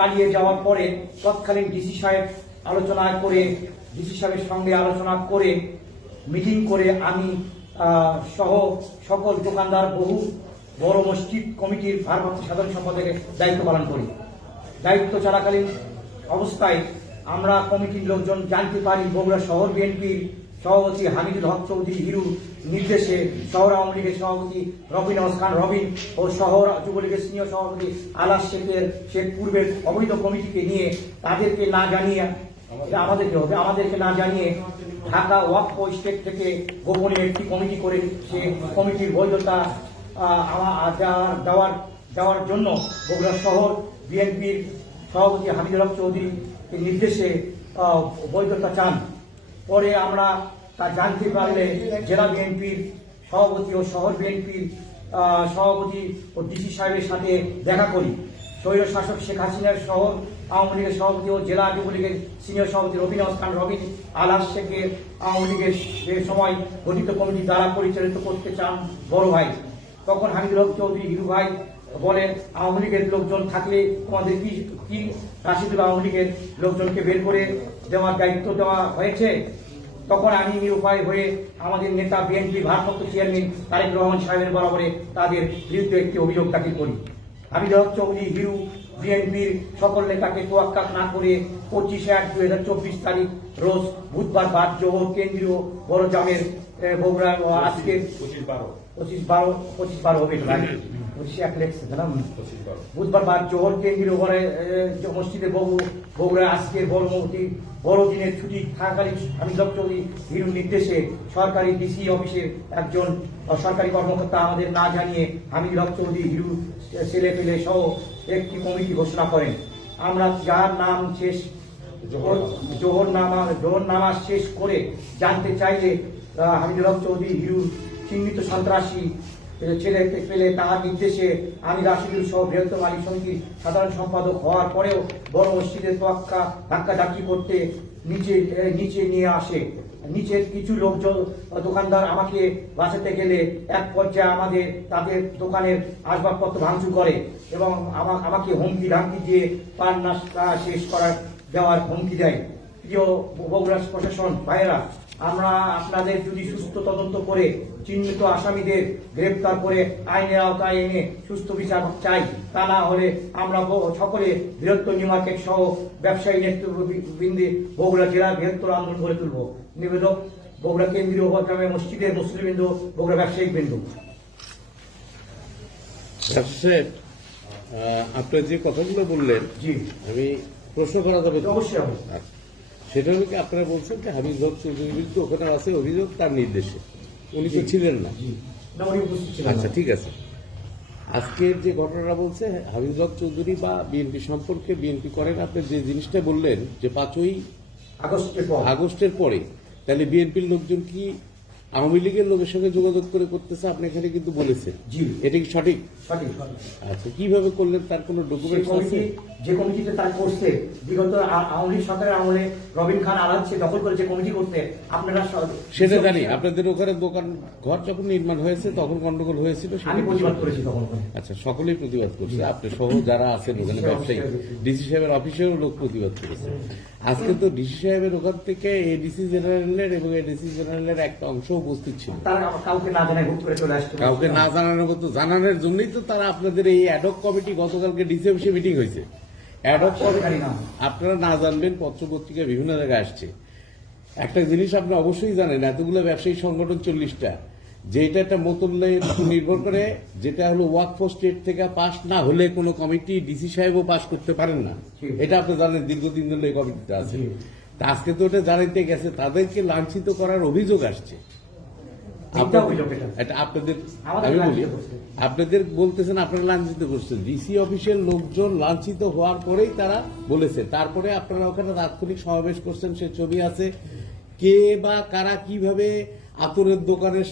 চালিয়ে যাওয়ার পরে তৎকালীন ডিসি সাহেব আলোচনা করে ডিসি সাহেবের সঙ্গে আলোচনা করে, মিটিং করে আমি সহ সকল দোকানদার, বহু বড় মসজিদ কমিটির ভারপ্রাপ্ত সাধারণ সম্পাদকের দায়িত্ব পালন করি। দায়িত্ব চলাকালীন অবস্থায় আমরা কমিটির লোকজন জানতে পারি বগুড়া শহর বিএনপির সভাপতি হামিদুল হক চৌধুরী হিরু নির্দেশে শহর আওয়ামী লীগের সভাপতি রবিন খান রবিন ও শহর যুবলীগের সিনিয়র সভাপতি আলাস শেখের শেখ পূর্বের অবৈধ কমিটিকে নিয়ে তাদেরকে না জানিয়ে আমাদেরকে হবে, আমাদেরকে না জানিয়ে ঢাকা ওয়াকফ স্টেট থেকে গোপনে একটি কমিটি করে সে কমিটির বৈধতা দেওয়ার দেওয়ার জন্য বগুড়া শহর বিএনপির সভাপতি হামিদুল হক চৌধুরীর নির্দেশে বৈধতা চান। পরে আমরা তা জানতে পারলে জেলা বিএনপির সভাপতি ও শহর বিএনপির সভাপতি ও ডিসি সাহেবের সাথে দেখা করি। স্বৈর শাসক শেখ হাসিনার শহর আওয়ামী লীগের সভাপতি ও জেলা যুবলীগের সিনিয়র সভাপতি রবিন খান রবিন আলাস শেখের আওয়ামী লীগের সময় গঠিত কমিটি দ্বারা পরিচালিত করতে চান বড় ভাই। তখন হামিদুল হক চৌধুরী হিরু ভাই বলেন আওয়ামী লীগের লোকজন থাকলে তোমাদের কি কি রাশিদুল আওয়ামী লীগের লোকজনকে বের করে দেওয়ার দায়িত্ব দেওয়া হয়েছে? তখন আমি নিরুপায় হয়ে আমাদের নেতা বিএনপি ভারপ্রাপ্ত চেয়ারম্যান তারেক রহমান সাহেবের বরাবরে তাদের বিরুদ্ধে একটি অভিযোগ দাখিল করি। আমি হক চৌধুরী হিরু বিএনপির সকল নেতাকে তোয়াক্কা না করে পঁচিশে এক দুই হাজার চব্বিশ তারিখ রোজ বুধবার বাদ জোহর কেন্দ্রীয় বড় জামের বগুড়া আজকে পঁচিশ বারো। পঁচিশ বারো পঁচিশ বারো হবে লেখছে জানাম বুধবার জোহর কেন্দ্রীয় ঘরে মসজিদে বহু বগুড়া আজকের বড় মূর্তি বড়দিনের ছুটি থাকাকালীন আমি চৌধুরী হিরুর নির্দেশে সরকারি ডিসি অফিসের একজন সরকারি কর্মকর্তা আমাদের না জানিয়ে হামিদ হক চৌধুরী হিরু ছেলে পেলে সহ একটি কমিটি ঘোষণা করেন। আমরা যার নাম শেষ জোহর নামা জোহর নামাজ শেষ করে জানতে চাইলে হামিদুল হক চৌধুরী হিরুর চিহ্নিত সন্ত্রাসী ছেলে পেলে তার নির্দেশে আমি রাশিদুল সহ বৃহত্তম আলী সমিতির সাধারণ সম্পাদক হওয়ার পরেও বড় মসজিদের তোয়াক্কা, ধাক্কা ধাক্কি করতে নিচে নিচে নিয়ে আসে। নিচের কিছু লোকজন, দোকানদার আমাকে বাঁচাতে গেলে এক পর্যায়ে আমাদের, তাদের দোকানের আসবাবপত্র ভাঙচুর করে এবং আমা- আমাকে হুমকি ধামকি দিয়ে পান নাস্তা শেষ করার দেওয়ার হুমকি দেয়। প্রিয় বগুড়া প্রশাসন ভাইয়েরা আমরা আপনাদের যদি সুস্থ তদন্ত করে চিহ্নিত আসামিদের গ্রেপ্তার করে আইনের আওতায় এনে সুস্থ বিচার চাই তা না হলে আমরা সকলে বৃহত্তর নিউ মার্কেট সহ ব্যবসায়ী নেতৃবৃন্দে বগুড়া জেলার বৃহত্তর আন্দোলন গড়ে তুলব। নিবেদক বগুড়া কেন্দ্রীয় উপগ্রামে মসজিদের মুসলিমবৃন্দ বগুড়া ব্যবসায়িক বৃন্দ আপনার যে কথাগুলো বললেন জি। আমি প্রশ্ন করা যাবে অবশ্যই। আচ্ছা। সেটা হলো কি আপনারা বলছেন যে হাবিব হক চৌধুরীর বিরুদ্ধে ওখানে আছে অভিযোগ তার নির্দেশে। উনি তো ছিলেন না। আচ্ছা ঠিক আছে। আজকের যে ঘটনাটা বলছে হাবিব হক চৌধুরী বা বিএনপি সম্পর্কে বিএনপি করেন আপনি যে জিনিসটা বললেন যে পাঁচই আগস্টের পরে তাহলে বিএনপির লোকজন কি আওয়ামী লীগের লোকের সঙ্গে যোগাযোগ করে করতেছে আপনি এখানে কিন্তু বলেছেন। জি। এটা কি সঠিক? সঠিক আচ্ছা কীভাবে করলেন? তার কোনো যে ডকুমেন্টস আছে যে কমিটিতে তার করছে বিগত আওয়ামী লীগ সরকারের আমলে রবিন খান আলাদ সে দখল করে যে কমিটি করতে আপনারা সেটা জানি। আপনাদের ওখানে দোকান ঘর যখন নির্মাণ হয়েছে তখন গন্ডগোল হয়েছিল আমি প্রতিবাদ করেছি তখন। আচ্ছা সকলেই প্রতিবাদ করছে। আপনি সহ যারা আছেন ওখানে ব্যবসায়ী ডিসি সাহেবের অফিসেও লোক প্রতিবাদ করেছে। আজকে তো ডিসি সাহেবের ওখান থেকে এডিসি জেনারেলের এবং এডিসি জেনারেলের একটা অংশ উপস্থিত ছিল। কাউকে না জানানোর মতো জানানোর জন্যই তো তারা আপনাদের এই অ্যাডক কমিটি গতকালকে ডিসি অফিসে মিটিং হয়েছে। অ্যাডক কমিটি আপনারা না জানবেন পত্র পত্রিকা বিভিন্ন জায়গায় আসছে। একটা জিনিস আপনি অবশ্যই জানেন এতগুলো ব্যবসায়ী সংগঠন চল্লিশটা যেটা একটা মোতল্যের উপর নির্ভর করে যেটা হলো ওয়ার্ক ফোর স্টেট থেকে পাস না হলে কোনো কমিটি ডিসি সাহেবও পাস করতে পারেন না। এটা আপনি জানেন দীর্ঘদিন ধরে এই কমিটিটা আছে। আজকে তো ওটা জানাইতে গেছে তাদেরকে লাঞ্ছিত করার অভিযোগ আসছে। এটা। আপনাদের আমি বলি আপনাদের বলতেছেন আপনারা লাঞ্ছিত করছেন। ডিসি অফিসের লোকজন লাঞ্ছিত হওয়ার পরেই তারা বলেছে। তারপরে আপনারা ওখানে তাৎক্ষণিক সমাবেশ করছেন সে ছবি আছে। কে বা কারা কীভাবে আতরের দোকানের